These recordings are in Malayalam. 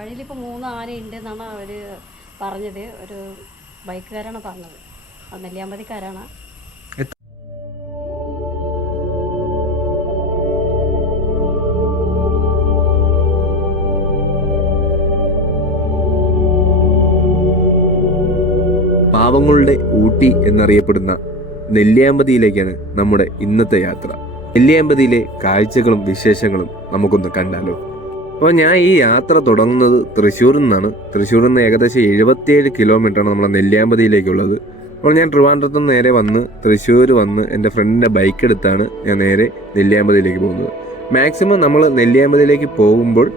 വഴിയിലിപ്പോൾ 3 ആനയുണ്ട് എന്നാണ് അവർ പറഞ്ഞത്. ഒരു ബൈക്കുകാരാണ് പറഞ്ഞത്. അത് നെല്ലിയാമ്പതിക്കാരാണ്. എത്ര പാവങ്ങളുടെ ഊട്ടി എന്നറിയപ്പെടുന്ന നെല്ലിയാമ്പതിയിലേക്കാണ് നമ്മുടെ ഇന്നത്തെ യാത്ര. നെല്ലിയാമ്പതിയിലെ കാഴ്ചകളും വിശേഷങ്ങളും നമുക്കൊന്ന് കണ്ടാലോ. അപ്പോൾ ഞാൻ ഈ യാത്ര തുടങ്ങുന്നത് തൃശ്ശൂരിൽ നിന്നാണ്. തൃശ്ശൂരിൽ നിന്ന് ഏകദേശം 77 കിലോമീറ്ററാണ് നമ്മളെ നെല്ലിയാമ്പതിയിലേക്കുള്ളത്. അപ്പോൾ ഞാൻ ട്രിവാൻഡ്രത്ത് നിന്ന് നേരെ വന്ന് തൃശ്ശൂർ വന്ന് എൻ്റെ ഫ്രണ്ടിൻ്റെ ബൈക്ക് എടുത്താണ് ഞാൻ നേരെ നെല്ലിയാമ്പതിയിലേക്ക് പോകുന്നത്. മാക്സിമം നമ്മൾ നെല്ലിയാമ്പതിയിലേക്ക് പോകുമ്പോൾ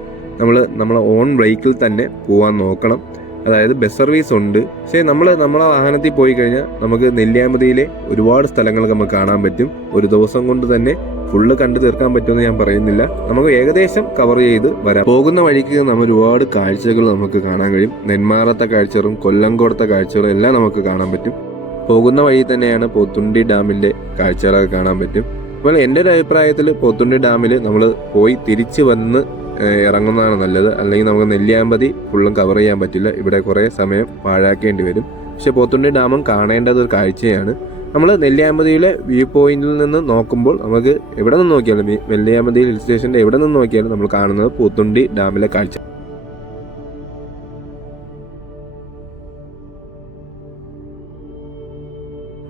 നമ്മളെ ഓൺ ബൈക്കിൽ തന്നെ പോകാൻ നോക്കണം. അതായത് ബസ് സർവീസ് ഉണ്ട്. പക്ഷേ നമ്മളെ വാഹനത്തിൽ പോയി കഴിഞ്ഞാൽ നമുക്ക് നെല്ലിയാമ്പതിയിലെ ഒരുപാട് സ്ഥലങ്ങളൊക്കെ നമുക്ക് കാണാൻ പറ്റും. ഒരു ദിവസം കൊണ്ട് തന്നെ ഫുള്ള് കണ്ടു തീർക്കാൻ പറ്റുമെന്ന് ഞാൻ പറയുന്നില്ല. നമുക്ക് ഏകദേശം കവർ ചെയ്ത് വരാം. പോകുന്ന വഴിക്ക് നമ്മൾ ഒരുപാട് കാഴ്ചകൾ നമുക്ക് കാണാൻ കഴിയും. നെന്മാറത്തെ കാഴ്ചകളും കൊല്ലങ്കോടത്തെ കാഴ്ചകളും എല്ലാം നമുക്ക് കാണാൻ പറ്റും. പോകുന്ന വഴി തന്നെയാണ് പോത്തുണ്ടി ഡാമിന്റെ കാഴ്ചകളൊക്കെ കാണാൻ പറ്റും. അപ്പോൾ എൻ്റെ ഒരു അഭിപ്രായത്തിൽ പോത്തുണ്ടി ഡാമിൽ നമ്മൾ പോയി തിരിച്ച് വന്ന് ഇറങ്ങുന്നതാണ് നല്ലത്. അല്ലെങ്കിൽ നമുക്ക് നെല്ലിയാമ്പതി ഫുള്ളും കവർ ചെയ്യാൻ പറ്റില്ല. ഇവിടെ കുറേ സമയം പാഴാക്കേണ്ടി വരും. പക്ഷെ പോത്തുണ്ടി ഡാമും കാണേണ്ടത് ഒരു കാഴ്ചയാണ്. നമ്മൾ നെല്ലിയാമ്പതിയിലെ വ്യൂ പോയിന്റിൽ നിന്ന് നോക്കുമ്പോൾ നമുക്ക് എവിടെ നിന്ന് നോക്കിയാലും നെല്ലിയാമ്പതി ഹിൽ സ്റ്റേഷന്റെ എവിടെ നിന്ന് നോക്കിയാലും നമ്മൾ കാണുന്നത് പോത്തുണ്ടി ഡാമിലെ കാഴ്ച.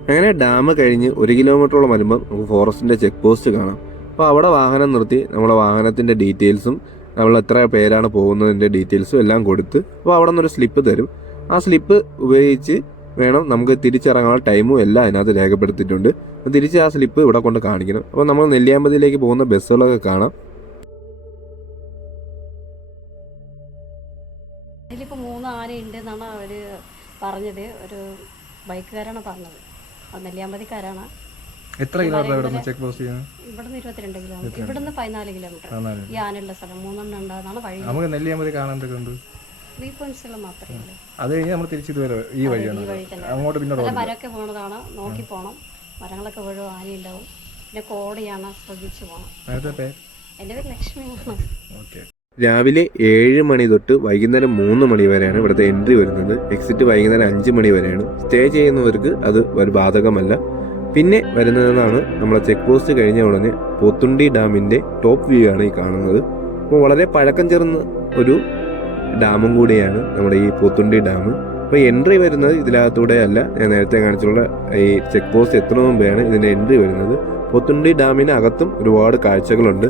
അങ്ങനെ ഡാം കഴിഞ്ഞ് 1 കിലോമീറ്ററോളം വരുമ്പോൾ നമുക്ക് ഫോറസ്റ്റിന്റെ ചെക്ക് പോസ്റ്റ് കാണാം. അപ്പോൾ അവിടെ വാഹനം നിർത്തി നമ്മുടെ വാഹനത്തിന്റെ ഡീറ്റെയിൽസും നമ്മൾ എത്ര പേരാണ് പോകുന്നതിന്റെ ഡീറ്റെയിൽസും എല്ലാം കൊടുത്ത് അപ്പോൾ അവിടെ നിന്നൊരു സ്ലിപ്പ് തരും. ആ സ്ലിപ്പ് ഉപയോഗിച്ച് വേണം നമുക്ക് തിരിച്ചിറങ്ങാനുള്ള ടൈമും എല്ലാം അതിനകത്ത് രേഖപ്പെടുത്തിയിട്ടുണ്ട്. തിരിച്ച് ആ സ്ലിപ്പ് ഇവിടെ കൊണ്ട് കാണിക്കണം. അപ്പോൾ നമ്മൾ നെല്ലിയാമ്പതിയിലേക്ക് പോകുന്ന ബസ്സുകളൊക്കെ കാണാം. വഴിയിലിപ്പോൾ 3 ആനയുണ്ട് എന്നാണ് അവർ പറഞ്ഞത്. ഒരു ബൈക്കുകാരാണ് പറഞ്ഞത്. അത് നെല്ലിയാമ്പതിക്കാരാണ്. എത്ര കിലോമീറ്റർ ചെക്ക് പോസ്റ്റ് ഇവിടുന്ന് 22 കിലോമീറ്റർ, ഇവിടുന്ന് 14 കിലോമീറ്റർ. ഈ ആനയുള്ള സ്ഥലം 3 ഉണ്ടാകുന്നതാണ് വഴി. നമുക്ക് നെല്ലിയാമ്പതി കാണാനൊക്കെ ഉണ്ട്. 3 പോയിന്റ്സുകൾ മാത്രമേ ഉള്ളൂ. അത് കഴിഞ്ഞ് നമ്മൾ തിരിച്ചിത് വരെ ഈ വഴിയാണ്. അങ്ങോട്ട് പിന്നെ നല്ല മരമൊക്കെ പോണതാണ്, നോക്കി പോകണം. മരങ്ങളൊക്കെ വീഴും, ആനയുണ്ടാവും. പിന്നെ കോടയാണ്, ശ്രദ്ധിച്ചു പോകണം. എൻ്റെ പേര് ലക്ഷ്മിയാണ്. രാവിലെ 7 മണി തൊട്ട് വൈകുന്നേരം 3 മണി വരെയാണ് ഇവിടുത്തെ എൻട്രി വരുന്നത്. എക്സിറ്റ് വൈകുന്നേരം 5 മണി വരെയാണ്. സ്റ്റേ ചെയ്യുന്നവർക്ക് അത് ഒരു ബാധകമല്ല. പിന്നെ വരുന്നതെന്നാണ് നമ്മളെ ചെക്ക് പോസ്റ്റ് കഴിഞ്ഞ ഉടനെ പോത്തുണ്ടി ഡാമിന്റെ ടോപ്പ് വ്യൂ ആണ് ഈ കാണുന്നത്. അപ്പോൾ വളരെ പഴക്കം ചേർന്ന ഒരു ഡാമും കൂടിയാണ് നമ്മുടെ ഈ പോത്തുണ്ടി ഡാം. അപ്പോൾ എൻട്രി വരുന്നത് ഇതിനകത്തൂടെ അല്ല, ഞാൻ നേരത്തെ കാണിച്ചുള്ള ഈ ചെക്ക് പോസ്റ്റ് എത്തുന്ന മുമ്പെയാണ് ഇതിന്റെ എൻട്രി വരുന്നത്. പോത്തുണ്ടി ഡാമിന് അകത്തും ഒരുപാട് കാഴ്ചകളുണ്ട്.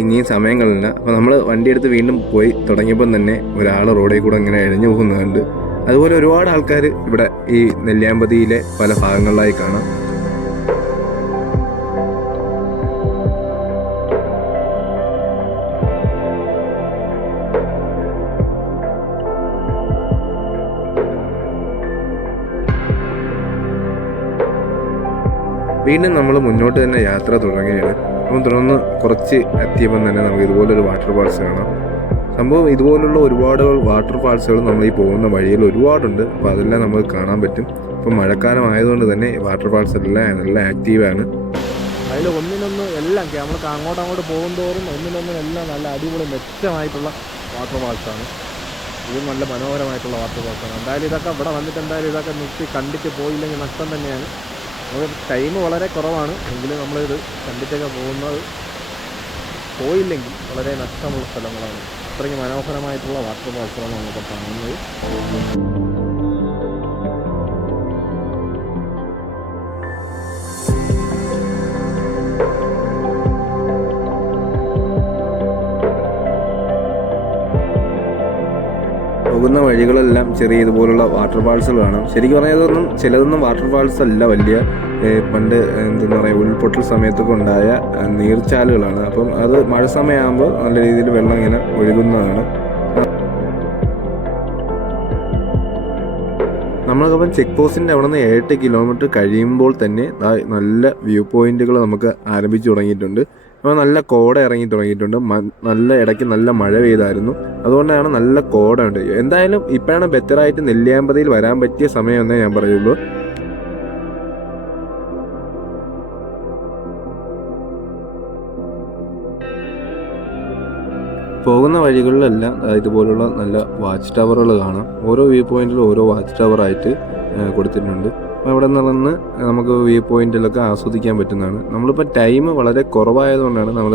ഇനിയും സമയങ്ങളില്ല. അപ്പോൾ നമ്മൾ വണ്ടിയെടുത്ത് വീണ്ടും പോയി തുടങ്ങിയപ്പം തന്നെ ഒരാൾ റോഡിൽ കൂടെ ഇങ്ങനെ എഴഞ്ഞു പോകുന്നുണ്ട്. അതുപോലെ ഒരുപാട് ആൾക്കാർ ഇവിടെ ഈ നെല്ലിയാമ്പതിയിലെ പല ഭാഗങ്ങളിലായി കാണാം. വീണ്ടും നമ്മൾ മുന്നോട്ട് തന്നെ യാത്ര തുടങ്ങുകയാണ്. അപ്പം തുടർന്ന് കുറച്ച് എത്തിയപ്പം തന്നെ നമുക്ക് ഇതുപോലൊരു വാട്ടർ ഫാൾസ് കാണാം. സംഭവം ഇതുപോലുള്ള ഒരുപാട് വാട്ടർ ഫാൾസുകൾ നമ്മൾ ഈ പോകുന്ന വഴിയിൽ ഒരുപാടുണ്ട്. അപ്പോൾ അതെല്ലാം നമുക്ക് കാണാൻ പറ്റും. ഇപ്പം മഴക്കാലം ആയതുകൊണ്ട് തന്നെ വാട്ടർ ഫാൾസ് എല്ലാം നല്ല ആക്റ്റീവാണ്. അതിൽ ഒന്നിനൊന്ന് എല്ലാം നമ്മൾ അങ്ങോട്ട് പോകും തോറും ഒന്നിനൊന്നും എല്ലാം നല്ല അടിപൊളി മെച്ചമായിട്ടുള്ള വാട്ടർ ഫാൾസാണ്. ഇത് നല്ല മനോഹരമായിട്ടുള്ള വാട്ടർ ഫാൾസാണ്. എന്തായാലും ഇതൊക്കെ ഇവിടെ വന്നിട്ട് എന്തായാലും ഇതൊക്കെ നിർത്തി കണ്ടിട്ട് പോയില്ലെങ്കിൽ നഷ്ടം തന്നെയാണ്. നമുക്ക് ടൈം വളരെ കുറവാണ്. എങ്കിലും നമ്മളിത് കണ്ടിട്ടൊക്കെ പോയില്ലെങ്കിൽ വളരെ നഷ്ടമുള്ള സ്ഥലങ്ങളാണ്. അത്രയ്ക്ക് മനോഹരമായിട്ടുള്ള വാട്ടർ ഫാൾസുകളാണ് നമുക്ക് കാണുന്നത്. പോകുന്ന വഴികളെല്ലാം ചെറിയ ഇതുപോലുള്ള വാട്ടർ ഫാൾസുകൾ കാണാം. ശരിക്കും പറഞ്ഞാൽ ചിലതൊന്നും വാട്ടർ ഫാൾസ് അല്ല, വലിയ പണ്ട് എന്താ പറയുക ഉൾപൊട്ടൽ സമയത്തൊക്കെ ഉണ്ടായ നീർച്ചാലുകളാണ്. അപ്പം അത് മഴ സമയമാകുമ്പോൾ നല്ല രീതിയിൽ വെള്ളം ഇങ്ങനെ ഒഴുകുന്നതാണ്. നമ്മളപ്പം ചെക്ക് പോസ്റ്റിൻ്റെ അവിടെ നിന്ന് 8 കിലോമീറ്റർ കഴിയുമ്പോൾ തന്നെ നല്ല വ്യൂ പോയിന്റുകൾ നമുക്ക് ആരംഭിച്ചു തുടങ്ങിയിട്ടുണ്ട്. അപ്പോൾ നല്ല കോട ഇറങ്ങി തുടങ്ങിയിട്ടുണ്ട്. നല്ല ഇടയ്ക്ക് നല്ല മഴ പെയ്തായിരുന്നു. അതുകൊണ്ടാണ് നല്ല കോട ഉണ്ട്. എന്തായാലും ഇപ്പോഴാണ് ബെറ്ററായിട്ട് നെല്ലിയാമ്പതിയിൽ വരാൻ പറ്റിയ സമയമെന്നേ ഞാൻ പറയുള്ളൂ. പോകുന്ന വഴികളിലെല്ലാം ഇതുപോലുള്ള നല്ല വാച്ച് ടവറുകൾ കാണാം. ഓരോ വ്യൂ പോയിന്റിലും ഓരോ വാച്ച് ടവറായിട്ട് കൊടുത്തിട്ടുണ്ട്. അപ്പോൾ അവിടെ നിന്ന് നമുക്ക് വ്യൂ പോയിന്റിലൊക്കെ ആസ്വദിക്കാൻ പറ്റുന്നതാണ്. നമ്മളിപ്പോൾ ടൈം വളരെ കുറവായതുകൊണ്ടാണ് നമ്മൾ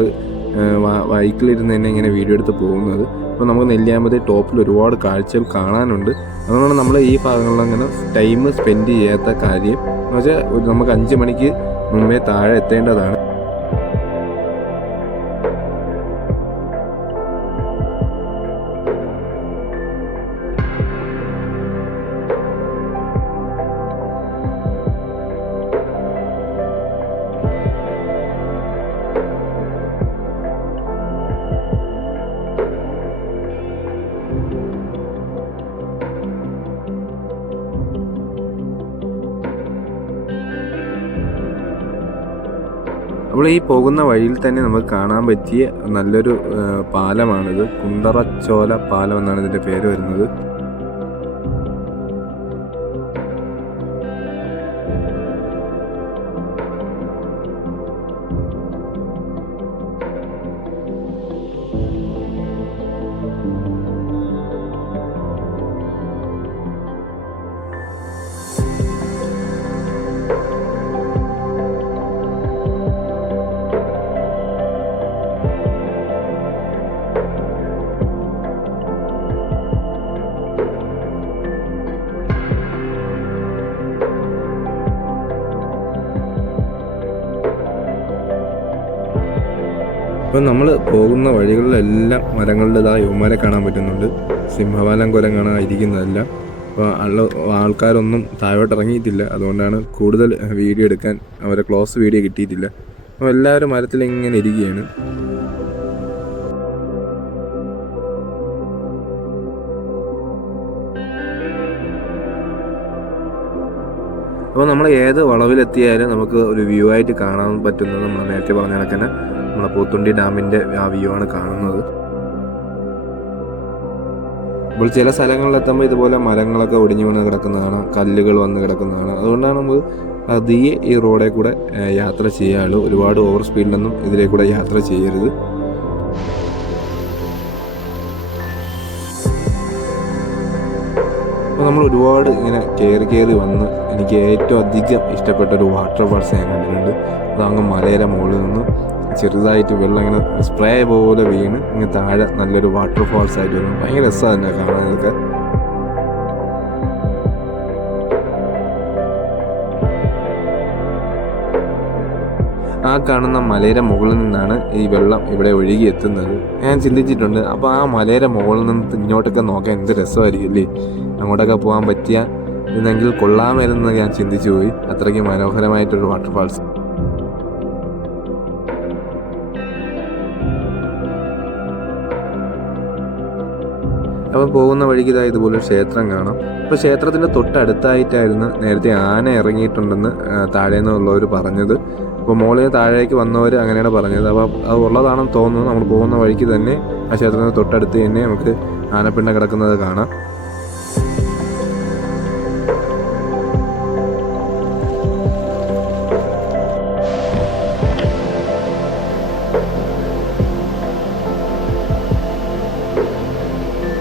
ബൈക്കിലിരുന്ന് തന്നെ ഇങ്ങനെ വീഡിയോ എടുത്ത് പോകുന്നത്. അപ്പോൾ നമുക്ക് നെല്ലിയാമ്പതി ടോപ്പിൽ ഒരുപാട് കാഴ്ചകൾ കാണാനുണ്ട്. അതുകൊണ്ടാണ് നമ്മൾ ഈ ഭാഗങ്ങളിൽ അങ്ങനെ ടൈം സ്പെൻഡ് ചെയ്യാത്ത കാര്യം. എന്ന് വെച്ചാൽ നമുക്ക് 5 മണിക്ക് മുമ്പേ താഴെ എത്തേണ്ടതാണ്. അപ്പോൾ ഈ പോകുന്ന വഴിയിൽ തന്നെ നമുക്ക് കാണാൻ പറ്റിയ നല്ലൊരു പാലമാണിത്. കുണ്ടറച്ചോല പാലം എന്നാണ് ഇതിൻ്റെ പേര് വരുന്നത്. അപ്പോൾ നമ്മൾ പോകുന്ന വഴികളിലെല്ലാം മരങ്ങളുടെ യുവമാരെ കാണാൻ പറ്റുന്നുണ്ട്. സിംഹവാലം കുരങ്ങാണ് ഇരിക്കുന്നതെല്ലാം. അപ്പോൾ ആൾക്കാരൊന്നും താഴോട്ട് ഇറങ്ങിയിട്ടില്ല. അതുകൊണ്ടാണ് കൂടുതൽ വീഡിയോ എടുക്കാൻ അവരെ ക്ലോസ് വീഡിയോ കിട്ടിയിട്ടില്ല. അപ്പോൾ എല്ലാവരും മരത്തിൽ ഇങ്ങനെ ഇരിക്കുകയാണ്. അപ്പോൾ നമ്മൾ ഏത് വളവിലെത്തിയാലും നമുക്ക് ഒരു വ്യൂ ആയിട്ട് കാണാൻ പറ്റുന്നത് നമ്മൾ നേരത്തെ പറഞ്ഞ കണക്ക് തന്നെ നമ്മളെ പോത്തുണ്ടി ഡാമിൻ്റെ ആ വ്യൂ ആണ് കാണുന്നത്. അപ്പോൾ ചില സ്ഥലങ്ങളിലെത്തുമ്പോൾ ഇതുപോലെ മരങ്ങളൊക്കെ ഒടിഞ്ഞു വീണ് കിടക്കുന്നതാണ്, കല്ലുകൾ വന്ന് കിടക്കുന്നതാണ്. അതുകൊണ്ടാണ് നമുക്ക് അതിയെ ഈ റോഡിൽ കൂടെ യാത്ര ചെയ്യാറുള്ളൂ. ഒരുപാട് ഓവർ സ്പീഡിലൊന്നും ഇതിലേ കൂടെ യാത്ര ചെയ്യരുത്. അപ്പോൾ നമ്മൾ ഒരുപാട് ഇങ്ങനെ കയറി വന്ന് എനിക്ക് ഏറ്റവും അധികം ഇഷ്ടപ്പെട്ട ഒരു വാട്ടർ ഫാൾസ് ഞാൻ കണ്ടിട്ടുണ്ട്. അതങ്ങ് മലയുടെ മുകളിൽ നിന്ന് ചെറുതായിട്ട് വെള്ളം ഇങ്ങനെ സ്പ്രേ പോലെ വീണ് ഇങ്ങനെ താഴെ നല്ലൊരു വാട്ടർ ഫാൾസ് ആയിട്ട് വരും. ഭയങ്കര രസമാണ് തന്നെ കാണാനൊക്കെ. ആ കാണുന്ന മലയുടെ മുകളിൽ നിന്നാണ് ഈ വെള്ളം ഇവിടെ ഒഴുകി എത്തുന്നത്. ഞാൻ ചിന്തിച്ചിട്ടുണ്ട്, അപ്പോൾ ആ മലയുടെ മുകളിൽ നിന്ന് ഇങ്ങോട്ടൊക്കെ നോക്കാൻ എന്ത് രസമായിരിക്കും അല്ലേ. അങ്ങോട്ടൊക്കെ പോകാൻ പറ്റിയ ഇന്നെങ്കിൽ കൊള്ളാമായിരുന്നു ഞാൻ ചിന്തിച്ചു പോയി. അത്രയ്ക്ക് മനോഹരമായിട്ടൊരു വാട്ടർ ഫാൾസ്. അപ്പോൾ പോകുന്ന വഴിക്ക് ഇതുപോലെ ക്ഷേത്രം കാണാം. അപ്പോൾ ക്ഷേത്രത്തിൻ്റെ തൊട്ടടുത്തായിട്ടായിരുന്നു നേരത്തെ ആന ഇറങ്ങിയിട്ടുണ്ടെന്ന് താഴെ നിന്നുള്ളവർ പറഞ്ഞത്. അപ്പോൾ മുകളിൽ താഴേക്ക് വന്നവർ അങ്ങനെയാണ് പറഞ്ഞത്. അപ്പോൾ അത് ഉള്ളതാണെന്ന് തോന്നുന്നു. നമ്മൾ പോകുന്ന വഴിക്ക് തന്നെ ആ ക്ഷേത്രത്തിന് തൊട്ടടുത്ത് തന്നെ നമുക്ക് ആനപ്പിണ്ട കിടക്കുന്നത് കാണാം.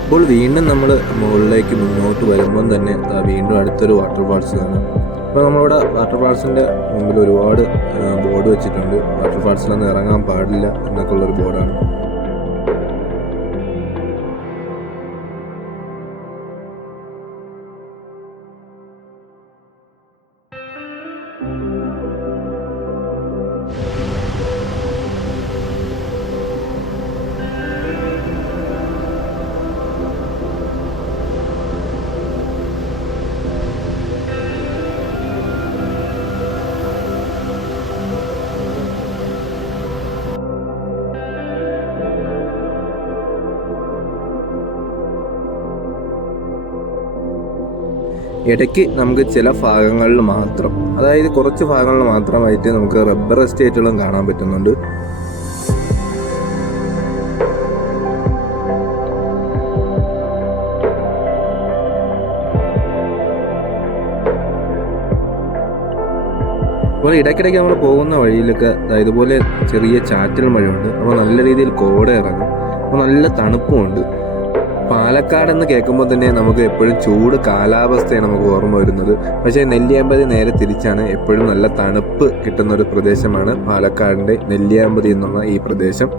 അപ്പോൾ വീണ്ടും നമ്മൾ മുകളിലേക്ക് മുന്നോട്ട് വരുമ്പം തന്നെ വീണ്ടും അടുത്തൊരു വാട്ടർ ഫാൾസ് കാണാം. അപ്പോൾ നമ്മളിവിടെ വാട്ടർ ഫാൾസിൻ്റെ മുമ്പിൽ ഒരുപാട് ബോർഡ് വെച്ചിട്ടുണ്ട്. വാട്ടർ ഫാൾസിലൊന്നും ഇറങ്ങാൻ പാടില്ല എന്നൊക്കെ ഉള്ളൊരു ബോർഡാണ്. ഇടയ്ക്ക് നമുക്ക് ചില ഭാഗങ്ങളിൽ മാത്രം, അതായത് കുറച്ച് ഭാഗങ്ങളിൽ മാത്രമായിട്ട് നമുക്ക് റബ്ബർ എസ്റ്റേറ്റുകളും കാണാൻ പറ്റുന്നുണ്ട്. അപ്പോൾ ഇടയ്ക്കിടയ്ക്ക് നമ്മൾ പോകുന്ന വഴിയിലൊക്കെ ഇതുപോലെ ചെറിയ ചാറ്റൽ മഴയുണ്ട്. അപ്പോൾ നല്ല രീതിയിൽ കോട ഇറങ്ങും. അപ്പോൾ നല്ല തണുപ്പുമുണ്ട്. പാലക്കാട് എന്ന് കേൾക്കുമ്പോൾ തന്നെ നമുക്ക് എപ്പോഴും ചൂട് കാലാവസ്ഥയാണ് നമുക്ക് ഓർമ്മ വരുന്നത്. പക്ഷേ നെല്ലിയാമ്പതി നേരെ തിരിച്ചാണ്. എപ്പോഴും നല്ല തണുപ്പ് കിട്ടുന്ന ഒരു പ്രദേശമാണ് പാലക്കാടിൻ്റെ നെല്ലിയാമ്പതി എന്നുള്ള ഈ പ്രദേശം.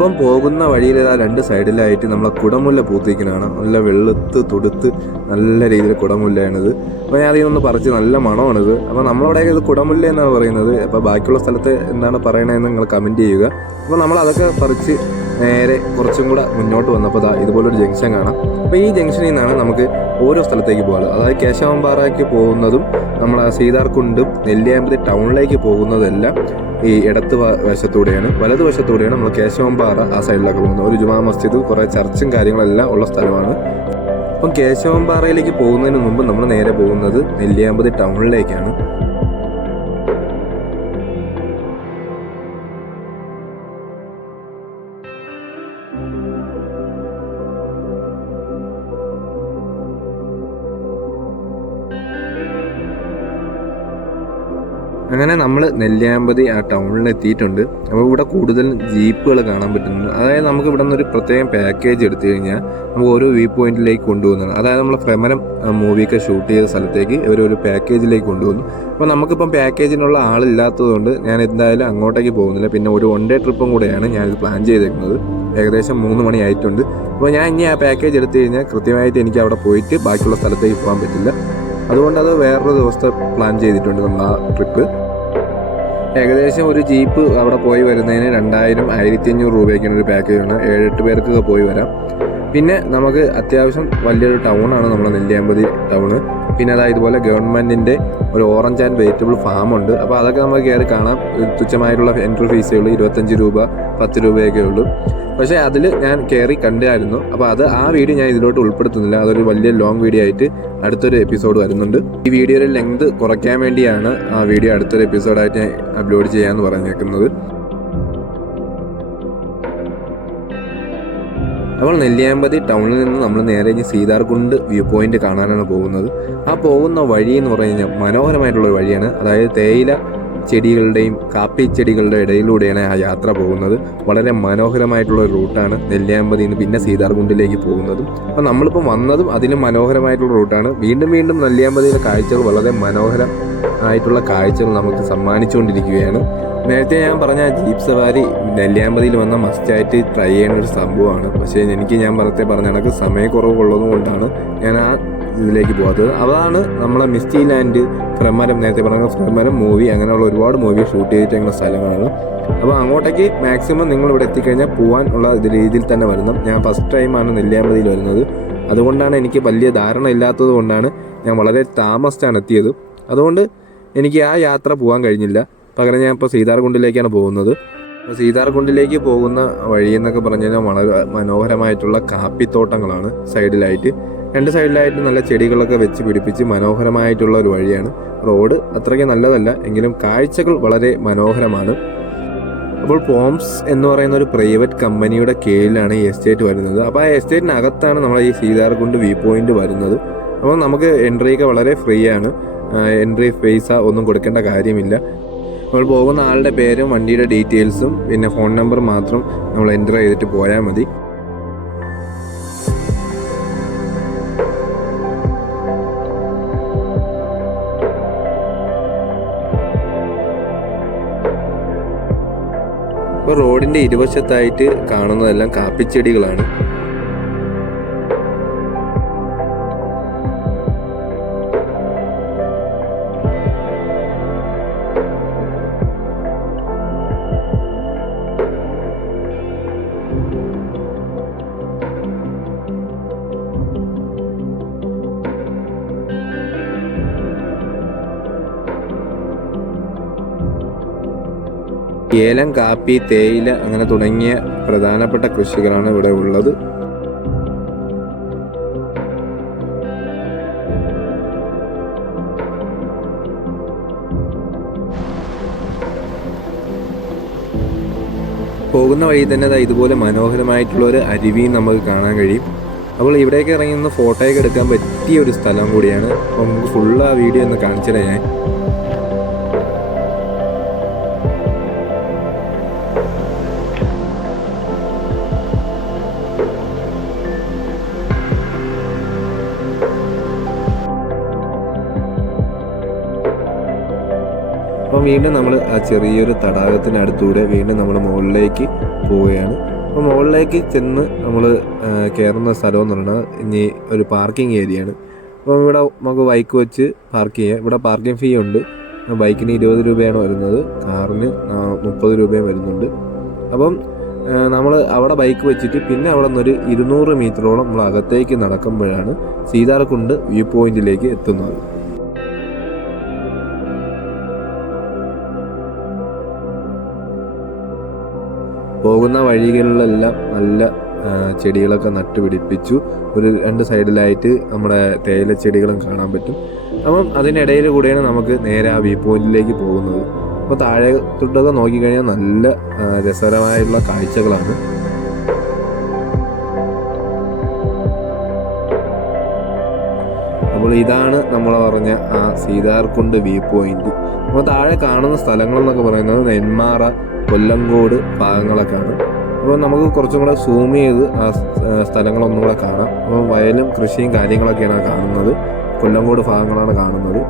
ഇപ്പം പോകുന്ന വഴിയിൽ രണ്ട് സൈഡിലായിട്ട് നമ്മളെ കുടമുല്ല പൂത്തിരിക്കുന്നതാണ്. നല്ല വെളുത്ത് തുടുത്ത് നല്ല രീതിയിൽ കുടമുല്ലയാണിത്. അപ്പോൾ ഞാൻ അതിനൊന്ന് പറിച്ച് നല്ല മണമാണിത്. അപ്പോൾ നമ്മളവിടെയൊക്കെ ഇത് കുടമുല്ല എന്നാണ് പറയുന്നത്. അപ്പോൾ ബാക്കിയുള്ള സ്ഥലത്ത് എന്താണ് പറയണതെന്ന് നിങ്ങൾ കമൻറ്റ് ചെയ്യുക. അപ്പോൾ നമ്മൾ അതൊക്കെ പറിച്ച് നേരെ കുറച്ചും കൂടെ മുന്നോട്ട് വന്നപ്പോൾ ഇതുപോലൊരു ജംഗ്ഷൻ കാണാം. അപ്പോൾ ഈ ജംഗ്ഷനിൽ നിന്നാണ് നമുക്ക് ഓരോ സ്ഥലത്തേക്ക് പോകുന്നത്. അതായത് കേശവമ്പാറയ്ക്ക് പോകുന്നതും നമ്മൾ സീതാർകുണ്ടും നെല്ലിയാമ്പതി ടൗണിലേക്ക് പോകുന്നതെല്ലാം ഈ ഇടത്ത് വശത്തൂടെയാണ്. വലതുവശത്തൂടെയാണ് നമ്മൾ കേശവമ്പാറ ആ സൈഡിലൊക്കെ പോകുന്നത്. ഒരു ജുമാ മസ്ജിദ്, കുറേ ചർച്ചും കാര്യങ്ങളെല്ലാം ഉള്ള സ്ഥലമാണ്. അപ്പം കേശവമ്പാറയിലേക്ക് പോകുന്നതിന് മുമ്പ് നമ്മൾ നേരെ പോകുന്നത് നെല്ലിയാമ്പതി ടൗണിലേക്കാണ്. അങ്ങനെ നമ്മൾ നെല്ലിയാമ്പതി ആ ടൗണിൽ എത്തിയിട്ടുണ്ട്. അപ്പോൾ ഇവിടെ കൂടുതൽ ജീപ്പുകൾ കാണാൻ പറ്റുന്നുണ്ട്. അതായത് നമുക്ക് ഇവിടെ നിന്നൊരു പ്രത്യേകം പാക്കേജ് എടുത്തു കഴിഞ്ഞാൽ നമുക്ക് ഓരോ വ്യൂ പോയിന്റിലേക്ക് കൊണ്ടുപോകുന്നതാണ്. അതായത് നമ്മൾ ഭ്രമരം മൂവിയൊക്കെ ഷൂട്ട് ചെയ്ത സ്ഥലത്തേക്ക് ഒരു പാക്കേജിലേക്ക് കൊണ്ടുപോകുന്നു. അപ്പോൾ നമുക്കിപ്പം പാക്കേജിനുള്ള ആളില്ലാത്തതുകൊണ്ട് ഞാൻ എന്തായാലും അങ്ങോട്ടേക്ക് പോകുന്നില്ല. പിന്നെ ഒരു 1 ഡേ ട്രിപ്പും കൂടെയാണ് ഞാനിത് പ്ലാൻ ചെയ്തേക്കുന്നത്. ഏകദേശം 3 മണി ആയിട്ടുണ്ട്. അപ്പോൾ ഞാൻ ഇനി ആ പാക്കേജ് എടുത്തു കഴിഞ്ഞാൽ കൃത്യമായിട്ട് എനിക്ക് അവിടെ പോയിട്ട് ബാക്കിയുള്ള സ്ഥലത്തേക്ക് പോകാൻ പറ്റില്ല. അതുകൊണ്ട് അത് വേറൊരു ദിവസത്തെ പ്ലാൻ ചെയ്തിട്ടുണ്ട് നമ്മൾ ആ ട്രിപ്പ്. ഏകദേശം ഒരു ജീപ്പ് അവിടെ പോയി വരുന്നതിന് 2000-1500 രൂപയ്ക്കാണ് ഒരു പാക്കേജാണ്. 7-8 പേർക്കൊക്കെ പോയി വരാം. പിന്നെ നമുക്ക് അത്യാവശ്യം വലിയൊരു ടൗണാണ് നമ്മുടെ നെല്ലിയാമ്പതി ടൗണ്. പിന്നെ അതായത് ഇതുപോലെ ഗവൺമെൻറ്റിൻ്റെ ഒരു ഓറഞ്ച് ആൻഡ് വെജിറ്റബിൾ ഫാം ഉണ്ട്. അപ്പോൾ അതൊക്കെ നമുക്ക് കയറി കാണാം. തുച്ഛമായിട്ടുള്ള എൻട്രി ഫീസുകൾ 25 രൂപ 10 രൂപയൊക്കെ ഉള്ളൂ. പക്ഷേ അതിൽ ഞാൻ കയറി കണ്ടായിരുന്നു. അപ്പോൾ ആ വീഡിയോ ഞാൻ ഇതിലോട്ട് ഉൾപ്പെടുത്തുന്നില്ല. അതൊരു വലിയ ലോങ് വീഡിയോ ആയിട്ട് അടുത്തൊരു എപ്പിസോഡ് വരുന്നുണ്ട്. ഈ വീഡിയോയുടെ ലെങ്ത് കുറയ്ക്കാൻ വേണ്ടിയാണ് ആ വീഡിയോ അടുത്തൊരു എപ്പിസോഡായിട്ട് ഞാൻ അപ്ലോഡ് ചെയ്യാമെന്ന് പറഞ്ഞേക്കുന്നത്. അപ്പോൾ നെല്ലിയാമ്പതി ടൗണിൽ നിന്ന് നമ്മൾ നേരെ സീതാർകുണ്ട് വ്യൂ പോയിന്റ് കാണാനാണ് പോകുന്നത്. ആ പോകുന്ന വഴി എന്ന് പറഞ്ഞു കഴിഞ്ഞാൽ മനോഹരമായിട്ടുള്ള വഴിയാണ്. അതായത് തേയില ചെടികളുടെയും കാപ്പി ചെടികളുടെ ഇടയിലൂടെയാണ് ആ യാത്ര പോകുന്നത്. വളരെ മനോഹരമായിട്ടുള്ള ഒരു റൂട്ടാണ് നെല്ലിയാമ്പതിയിൽ നിന്ന് പിന്നെ സീതാർകുണ്ടിലേക്ക് പോകുന്നതും. അപ്പോൾ നമ്മളിപ്പോൾ വന്നതും അതിലും മനോഹരമായിട്ടുള്ള റൂട്ടാണ്. വീണ്ടും വീണ്ടും നെല്ലിയാമ്പതിയിലെ കാഴ്ചകൾ വളരെ മനോഹരമായിട്ടുള്ള കാഴ്ചകൾ നമുക്ക് സമ്മാനിച്ചുകൊണ്ടിരിക്കുകയാണ്. നേരത്തെ ഞാൻ പറഞ്ഞ ജീപ്പ് സവാരി നെല്ലിയാമ്പതിയിൽ വന്ന മസ്റ്റായിട്ട് ട്രൈ ചെയ്യുന്ന ഒരു സംഭവമാണ്. പക്ഷേ ഞാൻ പറഞ്ഞ കണക്ക് സമയക്കുറവുള്ളത് കൊണ്ടാണ് ഞാൻ ആ ഇതിലേക്ക് പോകാത്തത്. അതാണ് നമ്മളെ മിസ്റ്റി ലാൻഡ്, ഭ്രമരം, നേരത്തെ പറഞ്ഞ ഭ്രമരം മൂവി, അങ്ങനെയുള്ള ഒരുപാട് മൂവി ഷൂട്ട് ചെയ്തിട്ടുള്ള സ്ഥലങ്ങളാണ്. അപ്പോൾ അങ്ങോട്ടേക്ക് മാക്സിമം നിങ്ങൾ ഇവിടെ എത്തിക്കഴിഞ്ഞാൽ പോകാൻ ഉള്ള രീതിയിൽ തന്നെ വരണം. ഞാൻ ഫസ്റ്റ് ടൈമാണ് നെല്ലിയാമ്പതിയിൽ വരുന്നത്. അതുകൊണ്ടാണ് എനിക്ക് വലിയ ധാരണ ഇല്ലാത്തത് കൊണ്ടാണ് ഞാൻ വളരെ താമസിച്ചാണ് എത്തിയത്. അതുകൊണ്ട് എനിക്ക് ആ യാത്ര പോകാൻ കഴിഞ്ഞില്ല. പകരം ഞാൻ ഇപ്പോൾ സീതാർകുണ്ടിലേക്കാണ് പോകുന്നത്. സീതാർകുണ്ടിലേക്ക് പോകുന്ന വഴി എന്നൊക്കെ പറഞ്ഞു കഴിഞ്ഞാൽ വളരെ മനോഹരമായിട്ടുള്ള കാപ്പിത്തോട്ടങ്ങളാണ്. സൈഡിലായിട്ട് 2 സൈഡിലായിട്ട് നല്ല ചെടികളൊക്കെ വെച്ച് പിടിപ്പിച്ച് മനോഹരമായിട്ടുള്ള ഒരു വഴിയാണ്. റോഡ് അത്രയ്ക്ക് നല്ലതല്ല, എങ്കിലും കാഴ്ചകൾ വളരെ മനോഹരമാണ്. അപ്പോൾ പോംസ് എന്ന് പറയുന്ന ഒരു പ്രൈവറ്റ് കമ്പനിയുടെ കീഴിലാണ് ഈ എസ്റ്റേറ്റ് വരുന്നത്. അപ്പോൾ ആ എസ്റ്റേറ്റിനകത്താണ് നമ്മൾ ഈ സീതാർകുണ്ട് വ്യൂ പോയിന്റ് വരുന്നത്. അപ്പോൾ നമുക്ക് എൻട്രിയൊക്കെ വളരെ ഫ്രീ ആണ്. എൻട്രി പൈസ ഒന്നും കൊടുക്കേണ്ട കാര്യമില്ല. നമ്മൾ പോകുന്ന ആളുടെ പേരും വണ്ടിയുടെ ഡീറ്റെയിൽസും പിന്നെ ഫോൺ നമ്പർ മാത്രം നമ്മൾ എൻ്റർ ചെയ്തിട്ട് പോയാൽ മതി. ഇപ്പോൾ റോഡിൻ്റെ ഇരുവശത്തായിട്ട് കാണുന്നതെല്ലാം കാപ്പിച്ചെടികളാണ്. ഏലം, കാപ്പി, തേയില അങ്ങനെ തുടങ്ങിയ പ്രധാനപ്പെട്ട കൃഷികളാണ് ഇവിടെ ഉള്ളത്. പോകുന്ന വഴി തന്നെ ഇതുപോലെ മനോഹരമായിട്ടുള്ള ഒരു അരുവിയും നമുക്ക് കാണാൻ കഴിയും. അപ്പോൾ ഇവിടേക്ക് ഇറങ്ങി നിന്ന് ഫോട്ടോയൊക്കെ എടുക്കാൻ പറ്റിയ ഒരു സ്ഥലം കൂടിയാണ്. അപ്പോൾ നമുക്ക് ഫുള്ള് ആ വീഡിയോ ഒന്ന് കാണിച്ചിടാം ഞാൻ. അപ്പം വീണ്ടും നമ്മൾ ആ ചെറിയൊരു തടാകത്തിനടുത്തൂടെ വീണ്ടും നമ്മൾ മുകളിലേക്ക് പോവുകയാണ്. അപ്പോൾ മുകളിലേക്ക് ചെന്ന് നമ്മൾ കയറുന്ന സ്ഥലം എന്ന് പറഞ്ഞാൽ ഇനി ഒരു പാർക്കിംഗ് ഏരിയയാണ്. അപ്പോൾ ഇവിടെ നമുക്ക് ബൈക്ക് വെച്ച് പാർക്ക് ചെയ്യാം. ഇവിടെ പാർക്കിംഗ് ഫീ ഉണ്ട്. ബൈക്കിന് 20 രൂപയാണ് വരുന്നത്, കാറിന് 30 രൂപയും വരുന്നുണ്ട്. അപ്പം നമ്മൾ അവിടെ ബൈക്ക് വെച്ചിട്ട് പിന്നെ അവിടെ നിന്നൊരു 200 മീറ്ററോളം നമ്മൾ അകത്തേക്ക് നടക്കുമ്പോഴാണ് സീതാർകുണ്ട് വ്യൂ പോയിന്റിലേക്ക് എത്തുന്നത്. പോകുന്ന വഴികളിലെല്ലാം നല്ല ചെടികളൊക്കെ നട്ടുപിടിപ്പിച്ചു. ഒരു 2 സൈഡിലായിട്ട് നമ്മുടെ തേയില ചെടികളും കാണാൻ പറ്റും. അപ്പം അതിനിടയിൽ കൂടെയാണ് നമുക്ക് നേരെ ആ വ്യൂ പോയിന്റിലേക്ക് പോകുന്നത്. അപ്പോൾ താഴെ തൊട്ടൊക്കെ നോക്കിക്കഴിഞ്ഞാൽ നല്ല രസകരമായിട്ടുള്ള കാഴ്ചകളാണ്. അപ്പോൾ ഇതാണ് നമ്മൾ പറഞ്ഞ ആ സീതാർകുണ്ട് വ്യൂ പോയിന്റ്. അപ്പോൾ താഴെ കാണുന്ന സ്ഥലങ്ങളെന്നൊക്കെ പറയുന്നത് നെന്മാറ, കൊല്ലങ്കോട് ഭാഗങ്ങളൊക്കെയാണ്. അപ്പോൾ നമുക്ക് കുറച്ചും കൂടെ സൂം ചെയ്ത് ആ സ്ഥലങ്ങളൊന്നും കൂടെ കാണാം. അപ്പോൾ വയലും കൃഷിയും കാര്യങ്ങളൊക്കെയാണ് കാണുന്നത്. കൊല്ലങ്കോട് ഭാഗങ്ങളാണ് കാണുന്നത്.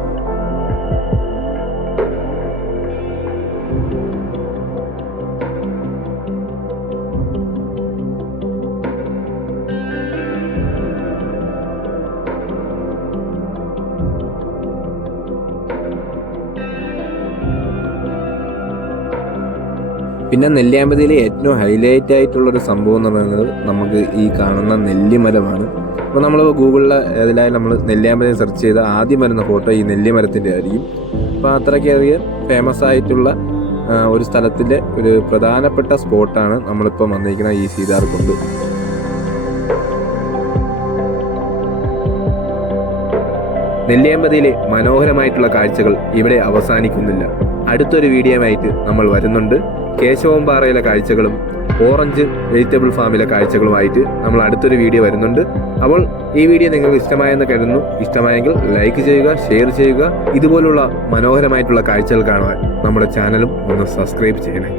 പിന്നെ നെല്ലിയാമ്പതിയിലെ ഏറ്റവും ഹൈലൈറ്റ് ആയിട്ടുള്ളൊരു സംഭവം എന്ന് പറയുന്നത് നമുക്ക് ഈ കാണുന്ന നെല്ലിമരമാണ്. അപ്പോൾ നമ്മൾ ഗൂഗിളിൽ ഏതിലായാലും നമ്മൾ നെല്ലിയാമ്പതി സെർച്ച് ചെയ്ത ആദ്യം വരുന്ന ഫോട്ടോ ഈ നെല്ലിമരത്തിൻ്റെ ആയിരിക്കും. അപ്പോൾ അത്രയ്ക്കധികം ഫേമസ് ആയിട്ടുള്ള ഒരു സ്ഥലത്തിൻ്റെ ഒരു പ്രധാനപ്പെട്ട സ്പോട്ടാണ് നമ്മളിപ്പോൾ വന്നിരിക്കുന്ന ഈ സീതാർകുണ്ട്. നെല്ലിയാമ്പതിയിലെ മനോഹരമായിട്ടുള്ള കാഴ്ചകൾ ഇവിടെ അവസാനിക്കുന്നില്ല. അടുത്തൊരു വീഡിയോയുമായിട്ട് നമ്മൾ വരുന്നുണ്ട്. കേശവംപാറയിലെ കാഴ്ചകളും ഓറഞ്ച് വെജിറ്റബിൾ ഫാമിലെ കാഴ്ചകളുമായിട്ട് നമ്മൾ അടുത്തൊരു വീഡിയോ വരുന്നുണ്ട്. അപ്പോൾ ഈ വീഡിയോ നിങ്ങൾക്ക് ഇഷ്ടമായെന്ന് കരുതുന്നു. ഇഷ്ടമായെങ്കിൽ ലൈക്ക് ചെയ്യുക, ഷെയർ ചെയ്യുക. ഇതുപോലുള്ള മനോഹരമായിട്ടുള്ള കാഴ്ചകൾ കാണുവാൻ നമ്മുടെ ചാനലും ഒന്ന് സബ്സ്ക്രൈബ് ചെയ്യണേ.